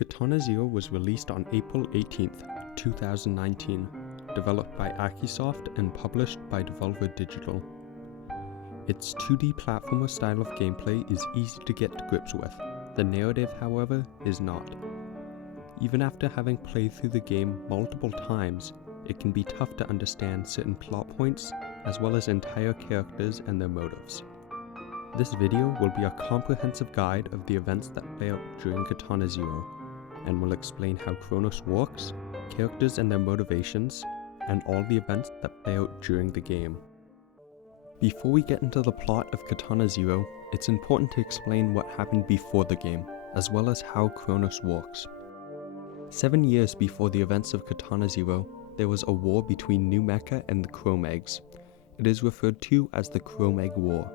Katana Zero was released on April 18th, 2019, developed by Akisoft and published by Devolver Digital. Its 2D platformer style of gameplay is easy to get to grips with. The narrative, however, is not. Even after having played through the game multiple times, it can be tough to understand certain plot points, as well as entire characters and their motives. This video will be a comprehensive guide of the events that play out during Katana Zero, and will explain how Chronos works, characters and their motivations, and all the events that play out during the game. Before we get into the plot of Katana Zero, it's important to explain what happened before the game, as well as how Chronos works. 7 years before the events of Katana Zero, there was a war between New Mecha and the Chrome Eggs. It is referred to as the Chrome Egg War.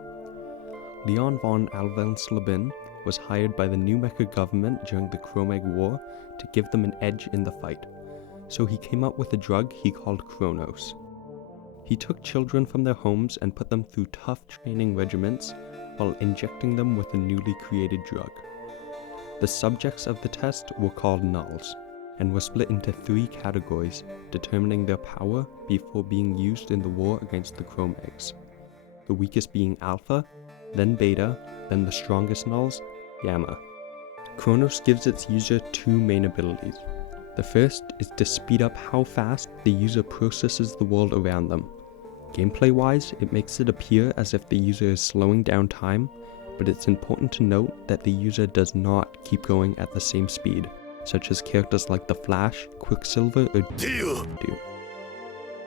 Leon von Alvensleben was hired by the New Mecha government during the Chrome Egg War to give them an edge in the fight, so he came up with a drug he called Chronos. He took children from their homes and put them through tough training regimens while injecting them with a newly created drug. The subjects of the test were called nulls, and were split into 3 categories, determining their power before being used in the war against the Chrome Eggs. The weakest being Alpha, then Beta, then the strongest nulls, Gamma. Chronos gives its user 2 main abilities. The first is to speed up how fast the user processes the world around them. Gameplay-wise, it makes it appear as if the user is slowing down time, but it's important to note that the user does not keep going at the same speed, such as characters like the Flash, Quicksilver, or do.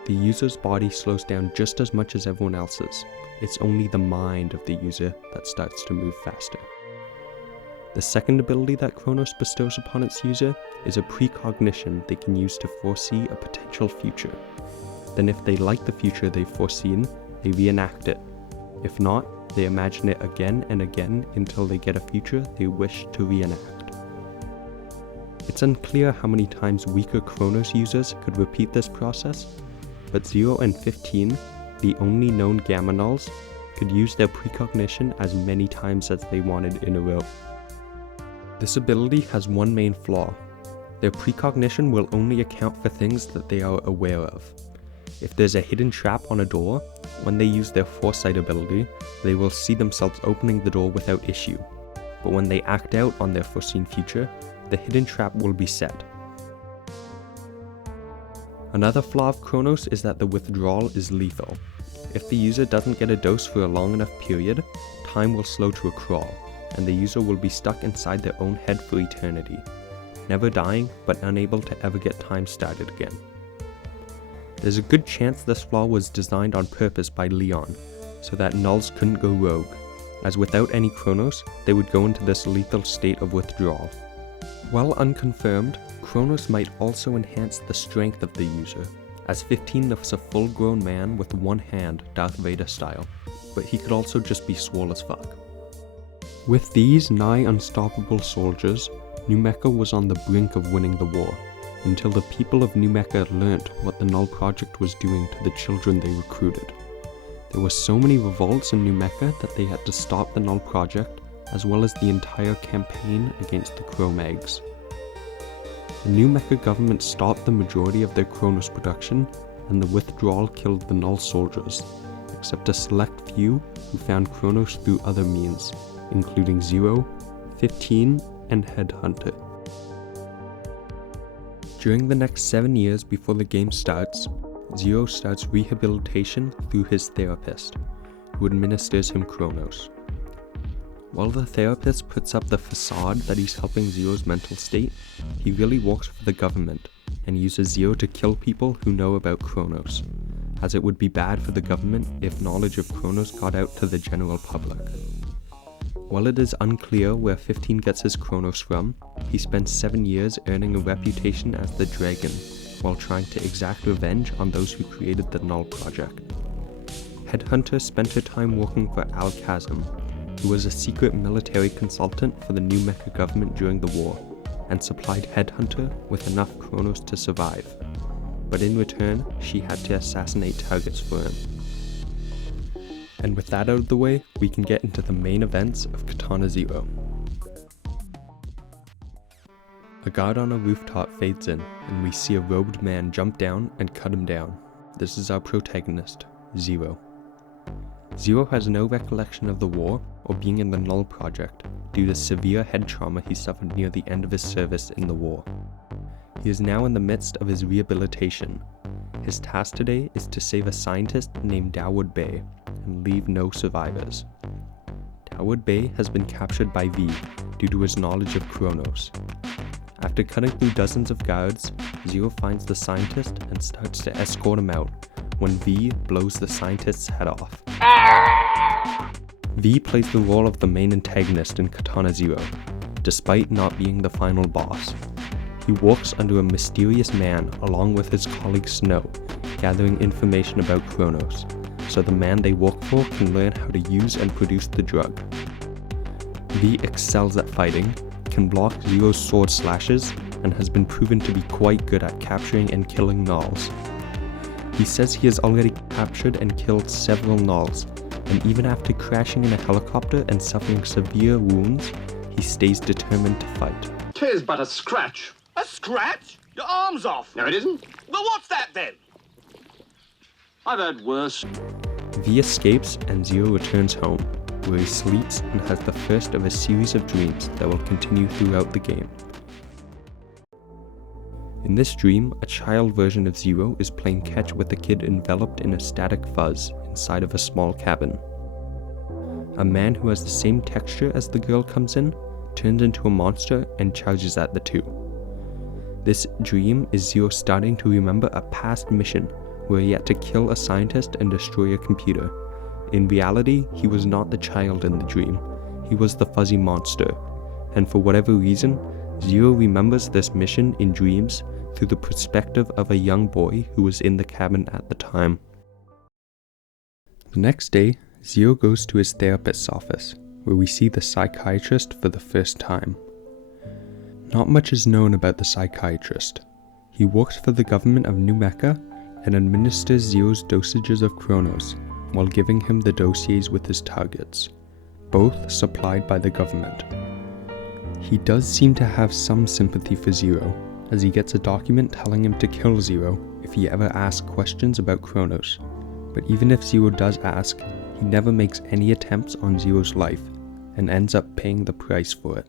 The user's body slows down just as much as everyone else's. It's only the mind of the user that starts to move faster. The second ability that Chronos bestows upon its user is a precognition they can use to foresee a potential future. Then if they like the future they've foreseen, they reenact it. If not, they imagine it again and again until they get a future they wish to reenact. It's unclear how many times weaker Chronos users could repeat this process, but 0 and 15, the only known Gamma nulls, could use their precognition as many times as they wanted in a row. This ability has one main flaw. Their precognition will only account for things that they are aware of. If there's a hidden trap on a door, when they use their foresight ability, they will see themselves opening the door without issue. But when they act out on their foreseen future, the hidden trap will be set. Another flaw of Chronos is that the withdrawal is lethal. If the user doesn't get a dose for a long enough period, time will slow to a crawl, and the user will be stuck inside their own head for eternity, never dying but unable to ever get time started again. There's a good chance this flaw was designed on purpose by Leon, so that nulls couldn't go rogue, as without any Chronos, they would go into this lethal state of withdrawal. While unconfirmed, Chronos might also enhance the strength of the user, as 15 was a full-grown man with one hand, Darth Vader style, but he could also just be swole as fuck. With these nigh unstoppable soldiers, New Mecha was on the brink of winning the war, until the people of New Mecha learnt what the Null Project was doing to the children they recruited. There were so many revolts in New Mecha that they had to stop the Null Project, as well as the entire campaign against the Chrome Eggs. The New Mecha government stopped the majority of their Chronos production, and the withdrawal killed the Null soldiers, except a select few who found Chronos through other means, including 0, 15, and Headhunter. During the next 7 years before the game starts, 0 starts rehabilitation through his therapist, who administers him Chronos. While the therapist puts up the facade that he's helping 0's mental state, he really works for the government, and uses 0 to kill people who know about Chronos, as it would be bad for the government if knowledge of Chronos got out to the general public. While it is unclear where 15 gets his Chronos from, he spends 7 years earning a reputation as the Dragon, while trying to exact revenge on those who created the Null Project. Headhunter spent her time working for Al-Khazam, who was a secret military consultant for the New Mecha government during the war, and supplied Headhunter with enough Chronos to survive. But in return, she had to assassinate targets for him. And with that out of the way, we can get into the main events of Katana Zero. A guard on a rooftop fades in, and we see a robed man jump down and cut him down. This is our protagonist, Zero. Zero has no recollection of the war or being in the Null Project due to severe head trauma he suffered near the end of his service in the war. He is now in the midst of his rehabilitation. His task today is to save a scientist named Dawood Bey and leave no survivors. Dawood Bey has been captured by V due to his knowledge of Kronos. After cutting through dozens of guards, Zero finds the scientist and starts to escort him out when V blows the scientist's head off. V plays the role of the main antagonist in Katana Zero, despite not being the final boss. He works under a mysterious man along with his colleague Snow, gathering information about Kronos, so the man they work for can learn how to use and produce the drug. V excels at fighting, can block Zero's sword slashes, and has been proven to be quite good at capturing and killing Nulls. He says he has already captured and killed several Nulls, and even after crashing in a helicopter and suffering severe wounds, he stays determined to fight. 'Tis but a scratch. A scratch? Your arm's off. No, it isn't. Well, what's that then? I've had worse. V escapes and Zero returns home, where he sleeps and has the first of a series of dreams that will continue throughout the game. In this dream, a child version of Zero is playing catch with a kid enveloped in a static fuzz inside of a small cabin. A man who has the same texture as the girl comes in, turns into a monster and charges at the two. This dream is Zero starting to remember a past mission where he had to kill a scientist and destroy a computer. In reality, he was not the child in the dream, he was the fuzzy monster, and for whatever reason, Zero remembers this mission in dreams through the perspective of a young boy who was in the cabin at the time. The next day, Zero goes to his therapist's office, where we see the psychiatrist for the first time. Not much is known about the psychiatrist. He works for the government of New Mecca and administers Zero's dosages of Kronos, while giving him the dossiers with his targets, both supplied by the government. He does seem to have some sympathy for Zero, as he gets a document telling him to kill Zero if he ever asks questions about Kronos. But even if Zero does ask, he never makes any attempts on Zero's life, and ends up paying the price for it.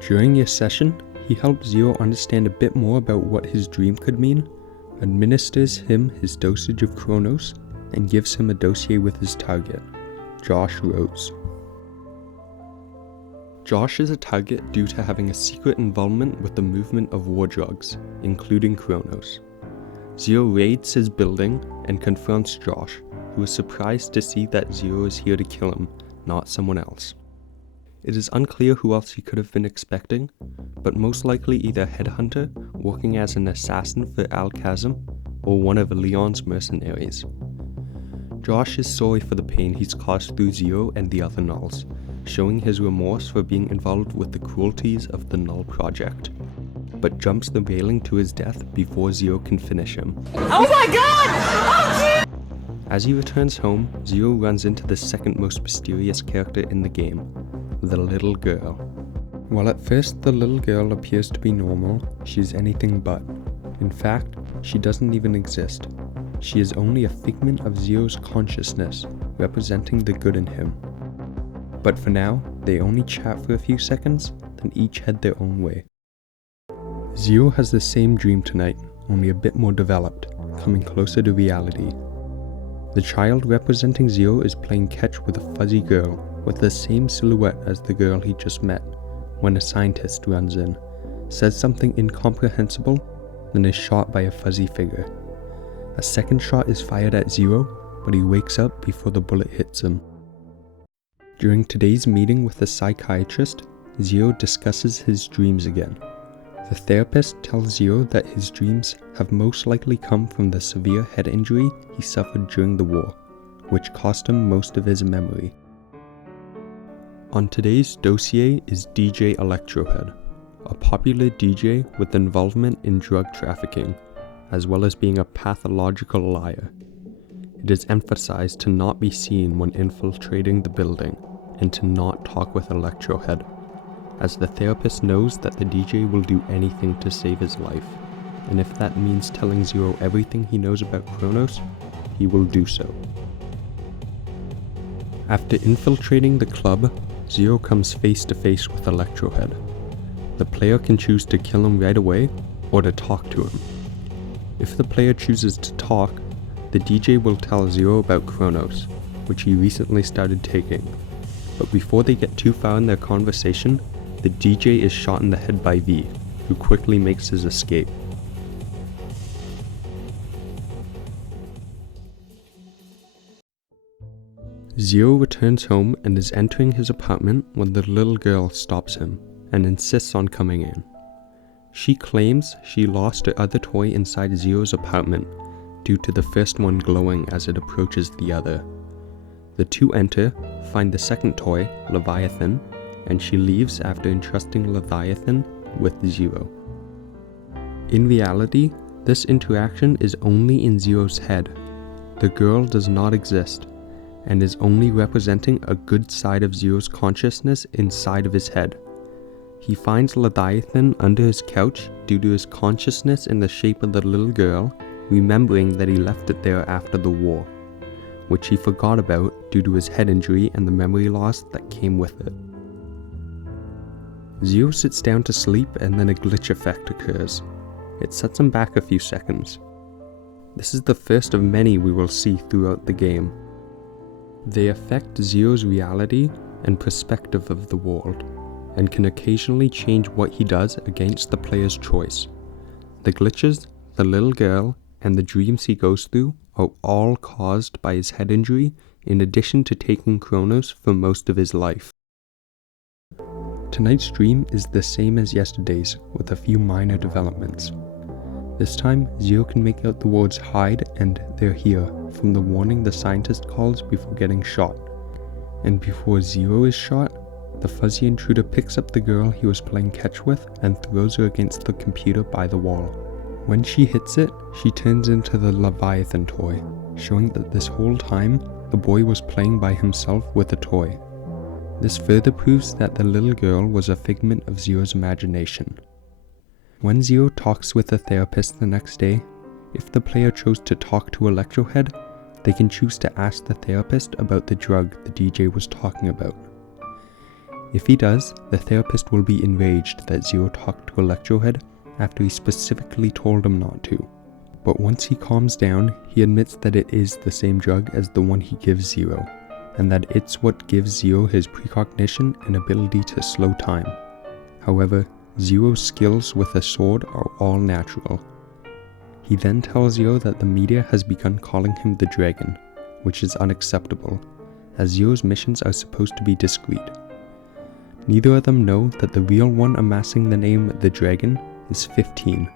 During your session, he helps Zero understand a bit more about what his dream could mean, administers him his dosage of Kronos, and gives him a dossier with his target, Josh Rose. Josh is a target due to having a secret involvement with the movement of war drugs, including Kronos. Zero raids his building and confronts Josh, who is surprised to see that Zero is here to kill him, not someone else. It is unclear who else he could have been expecting, but most likely either a headhunter working as an assassin for Al-Kazim, or one of Leon's mercenaries. Josh is sorry for the pain he's caused through Zero and the other Nulls, showing his remorse for being involved with the cruelties of the Null Project, but jumps the railing to his death before Zero can finish him. Oh my god! Oh, As he returns home, Zero runs into the second most mysterious character in the game, the little girl. While at first the little girl appears to be normal, she is anything but. In fact, she doesn't even exist. She is only a figment of Zero's consciousness, representing the good in him. But for now, they only chat for a few seconds, then each head their own way. Zero has the same dream tonight, only a bit more developed, coming closer to reality. The child representing Zero is playing catch with a fuzzy girl with the same silhouette as the girl he just met, when a scientist runs in, says something incomprehensible, then is shot by a fuzzy figure. A second shot is fired at Zero, but he wakes up before the bullet hits him. During today's meeting with the psychiatrist, Zero discusses his dreams again. The therapist tells Zero that his dreams have most likely come from the severe head injury he suffered during the war, which cost him most of his memory. On today's dossier is DJ Electrohead, a popular DJ with involvement in drug trafficking, as well as being a pathological liar. It is emphasized to not be seen when infiltrating the building, and to not talk with Electrohead. as the therapist knows that the DJ will do anything to save his life, and if that means telling Zero everything he knows about Kronos, he will do so. After infiltrating the club, Zero comes face to face with Electrohead. The player can choose to kill him right away, or to talk to him. If the player chooses to talk, the DJ will tell Zero about Kronos, which he recently started taking, but before they get too far in their conversation, the DJ is shot in the head by V, who quickly makes his escape. Zero returns home and is entering his apartment when the little girl stops him and insists on coming in. She claims she lost her other toy inside Zero's apartment due to the first one glowing as it approaches the other. The two enter, find the second toy, Leviathan, and she leaves after entrusting Leviathan with Zero. In reality, this interaction is only in Zero's head. The girl does not exist, and is only representing a good side of Zero's consciousness inside of his head. He finds Leviathan under his couch due to his consciousness in the shape of the little girl, remembering that he left it there after the war, which he forgot about due to his head injury and the memory loss that came with it. Zero sits down to sleep and then a glitch effect occurs. It sets him back a few seconds. This is the first of many we will see throughout the game. They affect Zero's reality and perspective of the world, and can occasionally change what he does against the player's choice. The glitches, the little girl, and the dreams he goes through are all caused by his head injury, in addition to taking Kronos for most of his life. Tonight's stream is the same as yesterday's, with a few minor developments. This time, Zero can make out the words hide and they're here from the warning the scientist calls before getting shot. And before Zero is shot, the fuzzy intruder picks up the girl he was playing catch with and throws her against the computer by the wall. When she hits it, she turns into the Leviathan toy, showing that this whole time, the boy was playing by himself with a toy. This further proves that the little girl was a figment of Zero's imagination. When Zero talks with the therapist the next day, if the player chose to talk to Electrohead, they can choose to ask the therapist about the drug the DJ was talking about. If he does, the therapist will be enraged that Zero talked to Electrohead after he specifically told him not to. But once he calms down, he admits that it is the same drug as the one he gives Zero, and that it's what gives Zero his precognition and ability to slow time. However, Zero's skills with a sword are all natural. He then tells Zero that the media has begun calling him the Dragon, which is unacceptable, as Zero's missions are supposed to be discreet. Neither of them know that the real one amassing the name the Dragon is 15,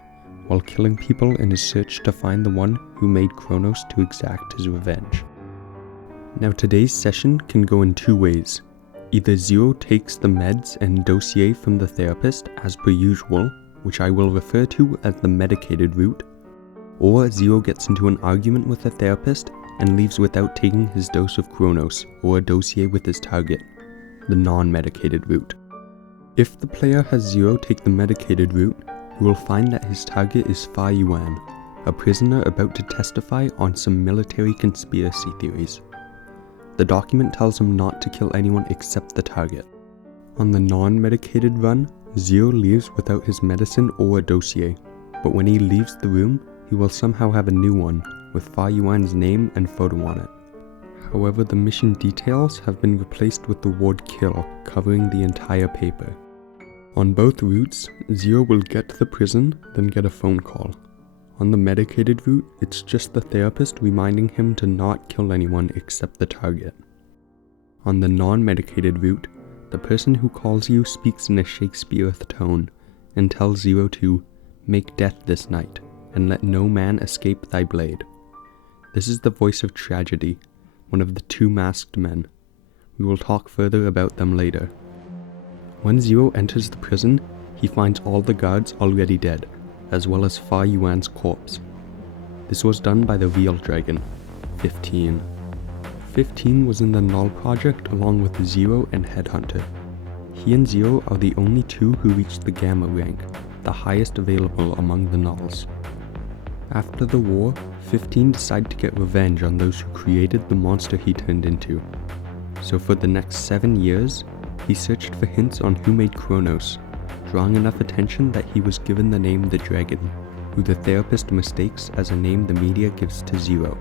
while killing people in his search to find the one who made Kronos to exact his revenge. Now today's session can go in two ways. Either Zero takes the meds and dossier from the therapist as per usual, which I will refer to as the medicated route, or Zero gets into an argument with the therapist and leaves without taking his dose of Kronos or a dossier with his target, the non-medicated route. If the player has Zero take the medicated route, he will find that his target is Fa Yuan, a prisoner about to testify on some military conspiracy theories. The document tells him not to kill anyone except the target. On the non-medicated run, Zero leaves without his medicine or a dossier, but when he leaves the room, he will somehow have a new one, with Fa Yuan's name and photo on it. However, the mission details have been replaced with the word kill, covering the entire paper. On both routes, Zero will get to the prison, then get a phone call. On the medicated route, it's just the therapist reminding him to not kill anyone except the target. On the non-medicated route, the person who calls you speaks in a Shakespeare tone and tells Zero to make death this night, and let no man escape thy blade. This is the voice of Tragedy, one of the two masked men. We will talk further about them later. When Zero enters the prison, he finds all the guards already dead, as well as Fa Yuan's corpse. This was done by the real dragon, 15. 15 was in the Null Project along with Zero and Headhunter. He and Zero are the only two who reach the Gamma rank, the highest available among the Nulls. After the war, 15 decide to get revenge on those who created the monster he turned into. So for the next 7 years, he searched for hints on who made Kronos, drawing enough attention that he was given the name the Dragon, who the therapist mistakes as a name the media gives to Zero.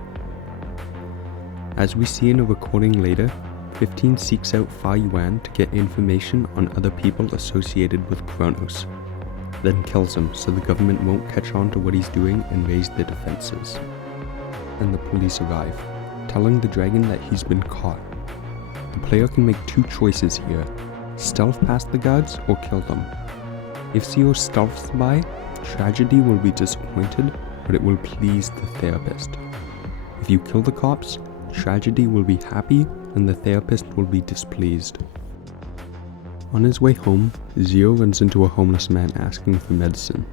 As we see in a recording later, 15 seeks out Fa Yuan to get information on other people associated with Kronos, then kills him so the government won't catch on to what he's doing and raise their defenses. And the police arrive, telling the dragon that he's been caught. The player can make 2 choices here: stealth past the guards or kill them. If Zero stealths by, Tragedy will be disappointed, but it will please the therapist. If you kill the cops, Tragedy will be happy and the therapist will be displeased. On his way home, Zero runs into a homeless man asking for medicine.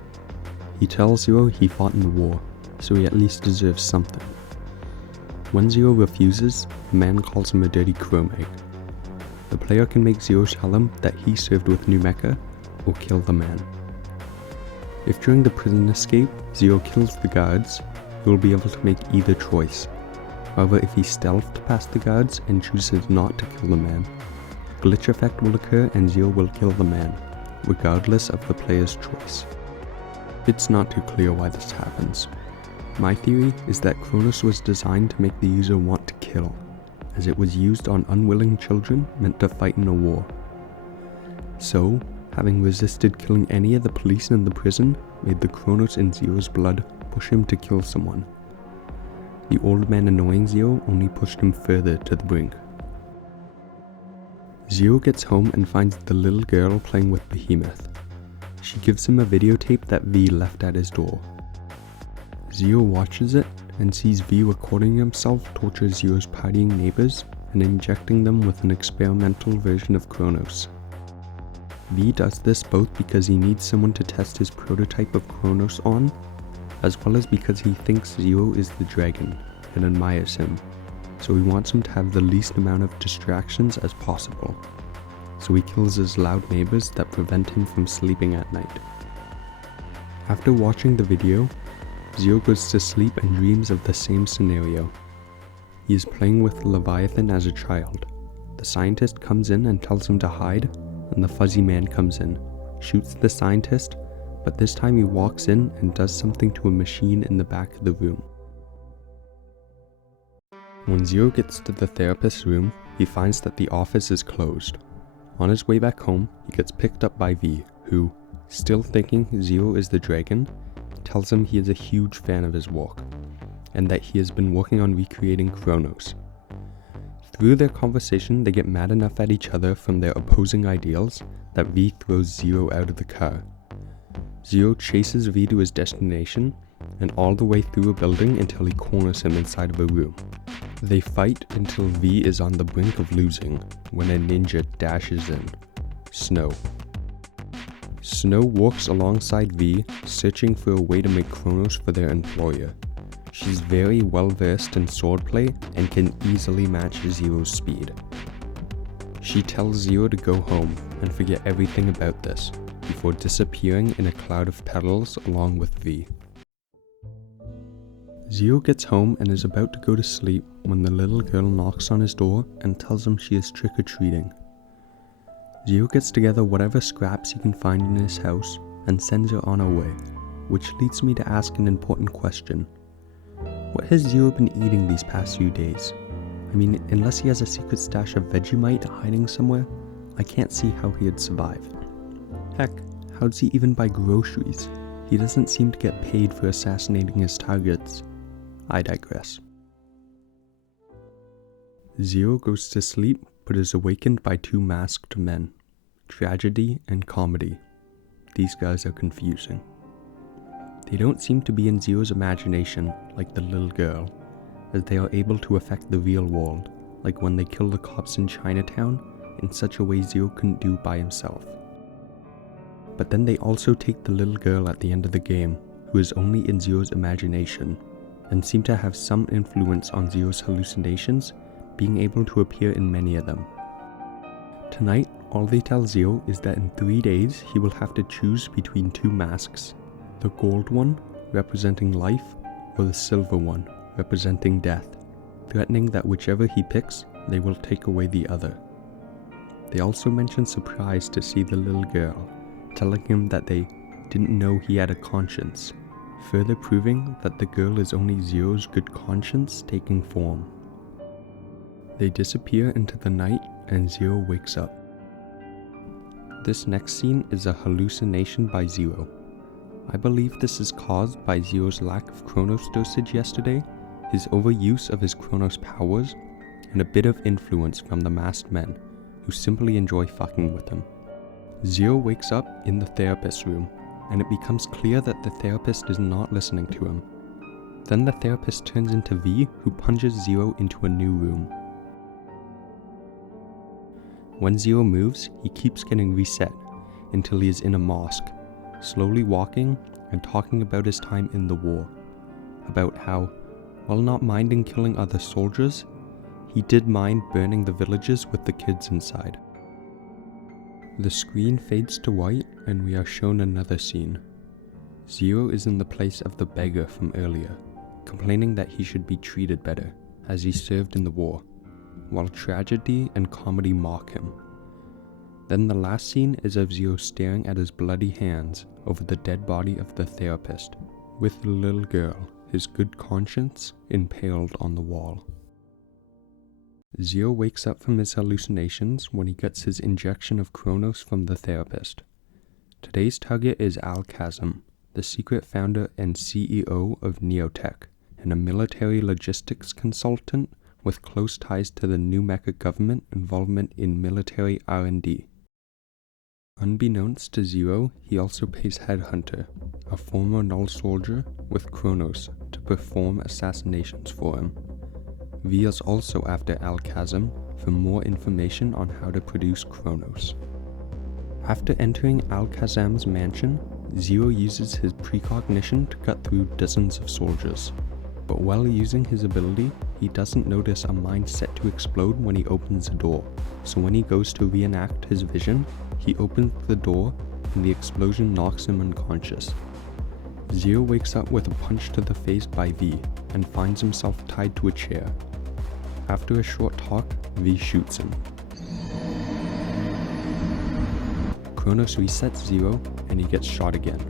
He tells Zero he fought in the war, so he at least deserves something. When Zero refuses, the man calls him a dirty chrome egg. The player can make Zero tell him that he served with New Mecha, or kill the man. If during the prison escape, Zero kills the guards, he will be able to make either choice. However, if he stealthed past the guards and chooses not to kill the man, a glitch effect will occur and Zero will kill the man, regardless of the player's choice. It's not too clear why this happens. My theory is that Kronos was designed to make the user want to kill, as it was used on unwilling children meant to fight in a war. So, having resisted killing any of the police in the prison made the Kronos in Zero's blood push him to kill someone. The old man annoying Zero only pushed him further to the brink. Zero gets home and finds the little girl playing with Behemoth. She gives him a videotape that V left at his door. Zero watches it and sees V recording himself torture Zero's partying neighbors and injecting them with an experimental version of Kronos. V does this both because he needs someone to test his prototype of Kronos on, as well as because he thinks Zero is the dragon and admires him, so he wants him to have the least amount of distractions as possible. So he kills his loud neighbors that prevent him from sleeping at night. After watching the video, Zero goes to sleep and dreams of the same scenario. He is playing with Leviathan as a child. The scientist comes in and tells him to hide, and the fuzzy man comes in, shoots the scientist, but this time he walks in and does something to a machine in the back of the room. When Zero gets to the therapist's room, he finds that the office is closed. On his way back home, he gets picked up by V, who, still thinking Zero is the dragon, tells him he is a huge fan of his work, and that he has been working on recreating Kronos. Through their conversation, they get mad enough at each other from their opposing ideals that V throws Zero out of the car. Zero chases V to his destination, and all the way through a building until he corners him inside of a room. They fight until V is on the brink of losing, when a ninja dashes in. Snow. Snow walks alongside V, searching for a way to make Kronos for their employer. She's very well versed in swordplay and can easily match Zero's speed. She tells Zero to go home and forget everything about this, before disappearing in a cloud of petals along with V. Zero gets home and is about to go to sleep when the little girl knocks on his door and tells him she is trick-or-treating. Zero gets together whatever scraps he can find in his house and sends her on her way, which leads me to ask an important question. What has Zero been eating these past few days? I mean, unless he has a secret stash of Vegemite hiding somewhere, I can't see how he'd survive. Heck, how does he even buy groceries? He doesn't seem to get paid for assassinating his targets. I digress. Zero goes to sleep but is awakened by 2 masked men, Tragedy and Comedy. These guys are confusing. They don't seem to be in Zero's imagination like the little girl, as they are able to affect the real world, like when they kill the cops in Chinatown in such a way Zero couldn't do by himself. But then they also take the little girl at the end of the game, who is only in Zero's imagination, and seem to have some influence on Zero's hallucinations, being able to appear in many of them. Tonight, All they tell Zero is that in 3 days he will have to choose between 2 masks. The gold one, representing life, or the silver one, representing death, threatening that whichever he picks, they will take away the other. They also mention surprise to see the little girl, telling him that they didn't know he had a conscience, further proving that the girl is only Zero's good conscience taking form. They disappear into the night and Zero wakes up. This next scene is a hallucination by Zero. I believe this is caused by Zero's lack of Chronos dosage yesterday, his overuse of his Chronos powers, and a bit of influence from the masked men, who simply enjoy fucking with him. Zero wakes up in the therapist's room, and it becomes clear that the therapist is not listening to him. Then the therapist turns into V, who punches Zero into a new room. When Zero moves, he keeps getting reset, until he is in a mosque, slowly walking and talking about his time in the war. About how, while not minding killing other soldiers, he did mind burning the villages with the kids inside. The screen fades to white and we are shown another scene. Zero is in the place of the beggar from earlier, complaining that he should be treated better, as he served in the war, while tragedy and comedy mock him. Then the last scene is of Zero staring at his bloody hands over the dead body of the therapist, with the little girl, his good conscience, impaled on the wall. Zero wakes up from his hallucinations when he gets his injection of Chronos from the therapist. Today's target is Al-Khazam, the secret founder and CEO of Neotech, and a military logistics consultant with close ties to the New Mecha government involvement in military R&D. Unbeknownst to Zero, he also pays Headhunter, a former Null soldier, with Chronos to perform assassinations for him. V is also after Al-Khazam for more information on how to produce Chronos. After entering Al-Khazam's mansion, Zero uses his precognition to cut through dozens of soldiers. But while using his ability, he doesn't notice a mine set to explode when he opens the door, so when he goes to reenact his vision, he opens the door and the explosion knocks him unconscious. Zero wakes up with a punch to the face by V and finds himself tied to a chair. After a short talk, V shoots him. Chronos resets Zero and he gets shot again.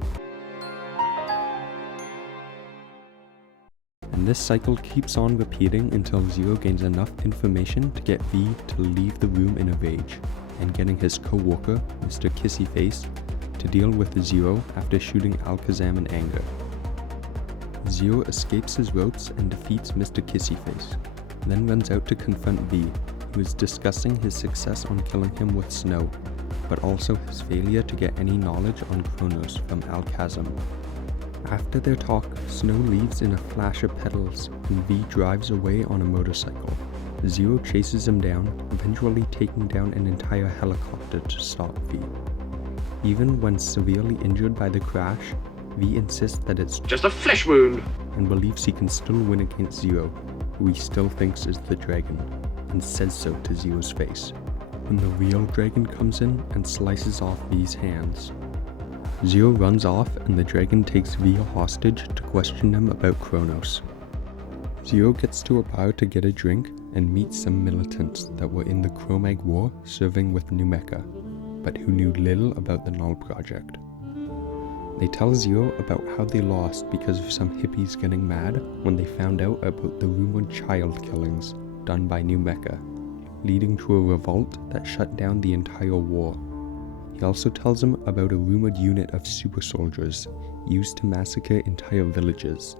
And this cycle keeps on repeating until Zero gains enough information to get V to leave the room in a rage, and getting his co-worker, Mr. Kissyface, to deal with Zero after shooting Al-Khazam in anger. Zero escapes his ropes and defeats Mr. Kissyface, then runs out to confront V, who is discussing his success on killing him with Snow, but also his failure to get any knowledge on Chronos from Al-Khazam. After their talk, Snow leaves in a flash of petals and V drives away on a motorcycle. Zero chases him down, eventually taking down an entire helicopter to stop V. Even when severely injured by the crash, V insists that it's Just a flesh wound. and believes he can still win against Zero, who he still thinks is the dragon, and says so to Zero's face, when the real dragon comes in and slices off V's hands. Zero runs off and the dragon takes V hostage to question him about Chronos. Zero gets to a bar to get a drink and meets some militants that were in the Chromag War serving with New Mecha, but who knew little about the Null Project. They tell Zero about how they lost because of some hippies getting mad when they found out about the rumored child killings done by New Mecha, leading to a revolt that shut down the entire war. He also tells them about a rumored unit of super soldiers used to massacre entire villages.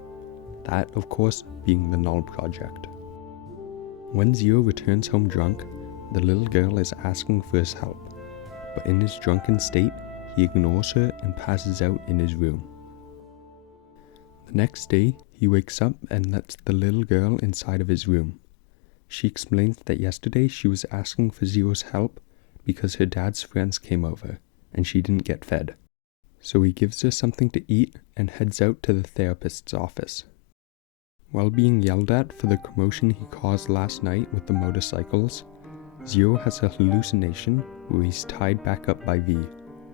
That, of course, being the Null Project. When Zero returns home drunk, the little girl is asking for his help, but in his drunken state, he ignores her and passes out in his room. The next day, he wakes up and lets the little girl inside of his room. She explains that yesterday she was asking for Zero's help because her dad's friends came over and she didn't get fed. So he gives her something to eat and heads out to the therapist's office. While being yelled at for the commotion he caused last night with the motorcycles, Zero has a hallucination where he's tied back up by V,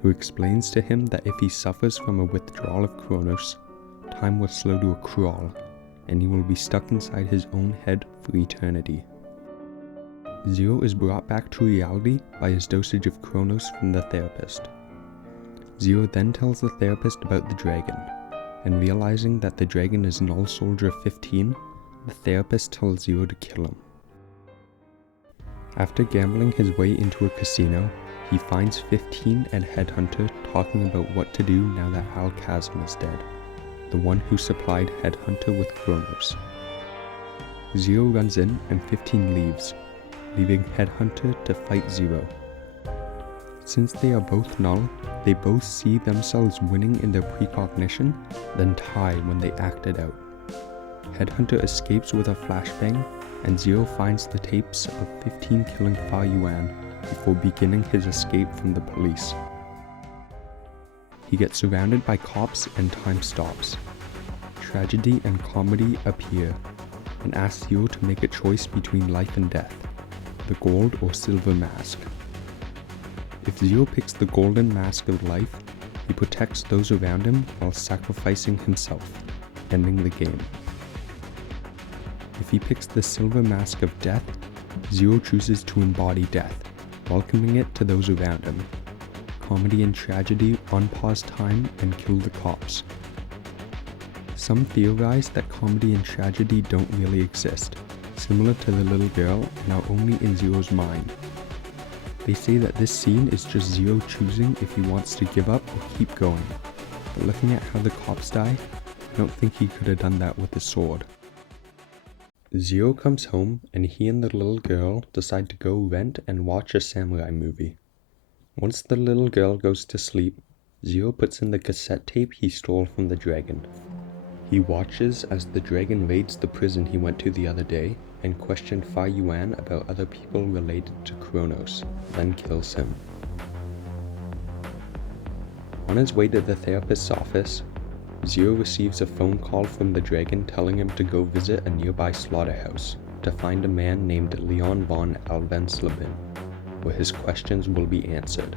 who explains to him that if he suffers from a withdrawal of Kronos, time will slow to a crawl, and he will be stuck inside his own head for eternity. Zero is brought back to reality by his dosage of Kronos from the therapist. Zero then tells the therapist about the dragon, and realizing that the dragon is Null Soldier 15, the therapist tells Zero to kill him. After gambling his way into a casino, he finds 15 and Headhunter talking about what to do now that Al-Khazam is dead, the one who supplied Headhunter with Kronos. Zero runs in and 15 leaves, leaving Headhunter to fight Zero. Since they are both null, they both see themselves winning in their precognition, then tie when they act it out. Headhunter escapes with a flashbang, and Zero finds the tapes of 15 killing Fa Yuan before beginning his escape from the police. He gets surrounded by cops and time stops. Tragedy and comedy appear, and ask Zero to make a choice between life and death, the gold or silver mask. If Zero picks the golden mask of life, he protects those around him while sacrificing himself, ending the game. If he picks the silver mask of death, Zero chooses to embody death, welcoming it to those around him. Comedy and tragedy unpause time and kill the cops. Some theorize that comedy and tragedy don't really exist, similar to the little girl and are only in Zero's mind. They say that this scene is just Zero choosing if he wants to give up or keep going, but looking at how the cops die, I don't think he could have done that with a sword. Zero comes home and he and the little girl decide to go rent and watch a samurai movie. Once the little girl goes to sleep, Zero puts in the cassette tape he stole from the dragon. He watches as the dragon raids the prison he went to the other day and questions Fa Yuan about other people related to Kronos, then kills him. On his way to the therapist's office, Zero receives a phone call from the dragon telling him to go visit a nearby slaughterhouse to find a man named Leon von Alvensleben, where his questions will be answered.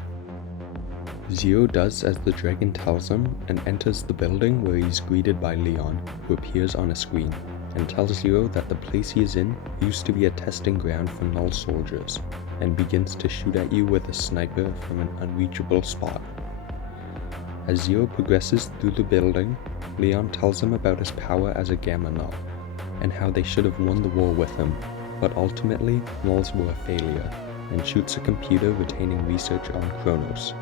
Zero does as the dragon tells him and enters the building where he's greeted by Leon, who appears on a screen, and tells Zero that the place he is in used to be a testing ground for null soldiers, and begins to shoot at you with a sniper from an unreachable spot. As Zero progresses through the building, Leon tells him about his power as a Gamma Null, and how they should have won the war with him, but ultimately Nulls were a failure, and shoots a computer retaining research on Kronos.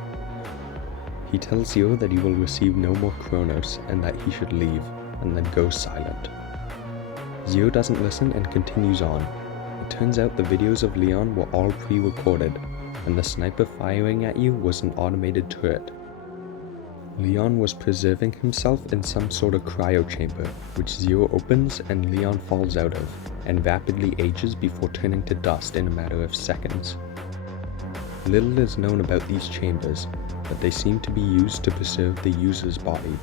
He tells Zero that he will receive no more Kronos and that he should leave, and then goes silent. Zero doesn't listen and continues on. It turns out the videos of Leon were all pre-recorded, and the sniper firing at you was an automated turret. Leon was preserving himself in some sort of cryo chamber, which Zero opens and Leon falls out of, and rapidly ages before turning to dust in a matter of seconds. Little is known about these chambers, but they seem to be used to preserve the user's body.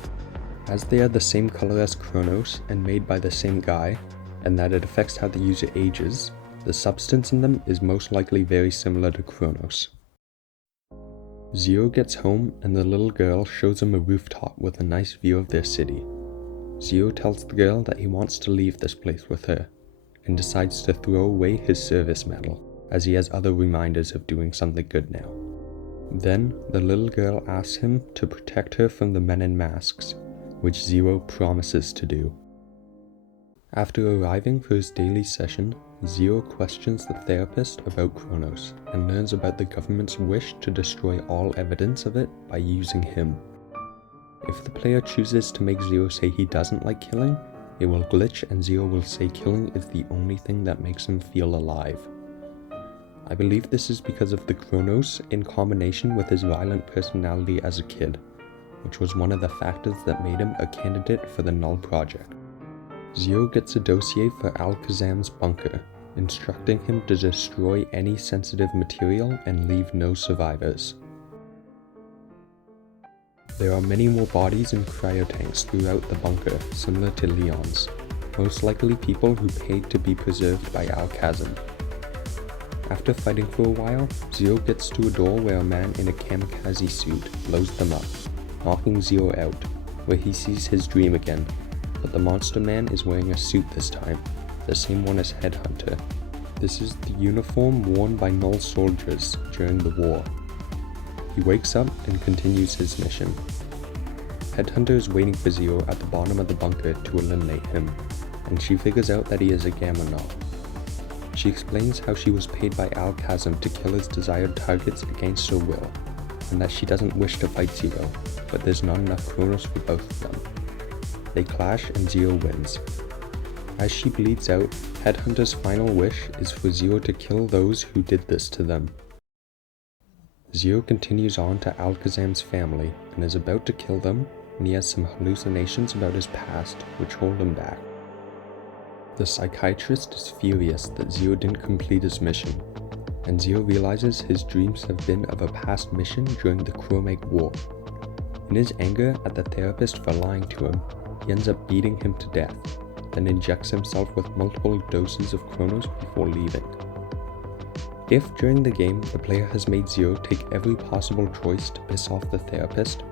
As they are the same color as Kronos and made by the same guy, and that it affects how the user ages, the substance in them is most likely very similar to Kronos. Zero gets home and the little girl shows him a rooftop with a nice view of their city. Zero tells the girl that he wants to leave this place with her, and decides to throw away his service medal, as he has other reminders of doing something good now. Then, the little girl asks him to protect her from the men in masks, which Zero promises to do. After arriving for his daily session, Zero questions the therapist about Kronos, and learns about the government's wish to destroy all evidence of it by using him. If the player chooses to make Zero say he doesn't like killing, it will glitch and Zero will say killing is the only thing that makes him feel alive. I believe this is because of the Kronos in combination with his violent personality as a kid, which was one of the factors that made him a candidate for the Null Project. Zero gets a dossier for Al-Khazam's bunker, instructing him to destroy any sensitive material and leave no survivors. There are many more bodies in cryotanks throughout the bunker, similar to Leon's, most likely people who paid to be preserved by Al-Khazam. After fighting for a while, Zero gets to a door where a man in a kamikaze suit blows them up, knocking Zero out, where he sees his dream again, but the monster man is wearing a suit this time, the same one as Headhunter. This is the uniform worn by Null soldiers during the war. He wakes up and continues his mission. Headhunter is waiting for Zero at the bottom of the bunker to eliminate him, and she figures out that he is a Gamma Null. She explains how she was paid by Al-Khazam to kill his desired targets against her will, and that she doesn't wish to fight Zero, but there's not enough Kronos for both of them. They clash and Zero wins. As she bleeds out, Headhunter's final wish is for Zero to kill those who did this to them. Zero continues on to Al-Khazam's family and is about to kill them when he has some hallucinations about his past which hold him back. The psychiatrist is furious that Zero didn't complete his mission, and Zero realizes his dreams have been of a past mission during the Chromate War. In his anger at the therapist for lying to him, he ends up beating him to death, then injects himself with multiple doses of Kronos before leaving. If during the game the player has made Zero take every possible choice to piss off the therapist,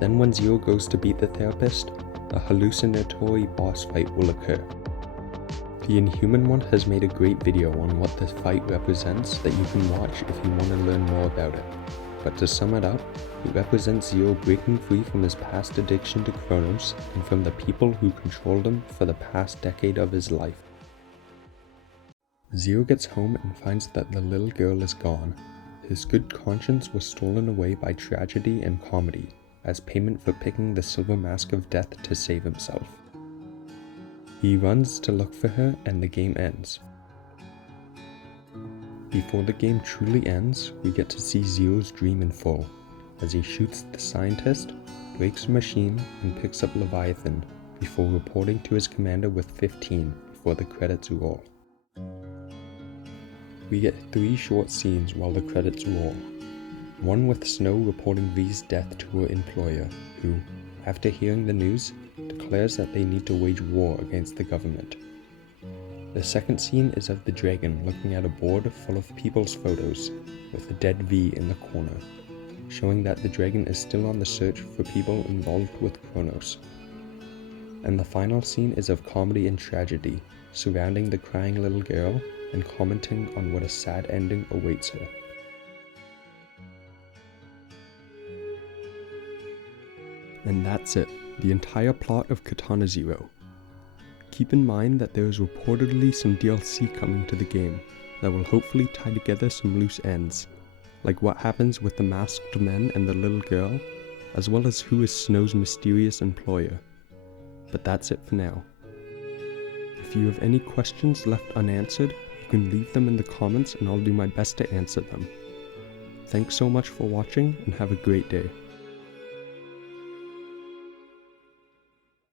then when Zero goes to beat the therapist, a hallucinatory boss fight will occur. The Inhuman one has made a great video on what this fight represents that you can watch if you want to learn more about it, but to sum it up, it represents Zero breaking free from his past addiction to Kronos and from the people who controlled him for the past decade of his life. Zero gets home and finds that the little girl is gone. His good conscience was stolen away by tragedy and comedy, as payment for picking the silver mask of death to save himself. He runs to look for her and the game ends. Before the game truly ends, we get to see Zero's dream in full, as he shoots the scientist, breaks a machine, and picks up Leviathan, before reporting to his commander with 15 before the credits roll. We get 3 short scenes while the credits roll. One with Snow reporting V's death to her employer, who, after hearing the news, declares that they need to wage war against the government. The second scene is of the dragon looking at a board full of people's photos, with a dead V in the corner, showing that the dragon is still on the search for people involved with Kronos. And the final scene is of comedy and tragedy, surrounding the crying little girl and commenting on what a sad ending awaits her. And that's it, the entire plot of Katana Zero. Keep in mind that there is reportedly some DLC coming to the game that will hopefully tie together some loose ends, like what happens with the masked men and the little girl, as well as who is Snow's mysterious employer. But that's it for now. If you have any questions left unanswered, you can leave them in the comments and I'll do my best to answer them. Thanks so much for watching and have a great day.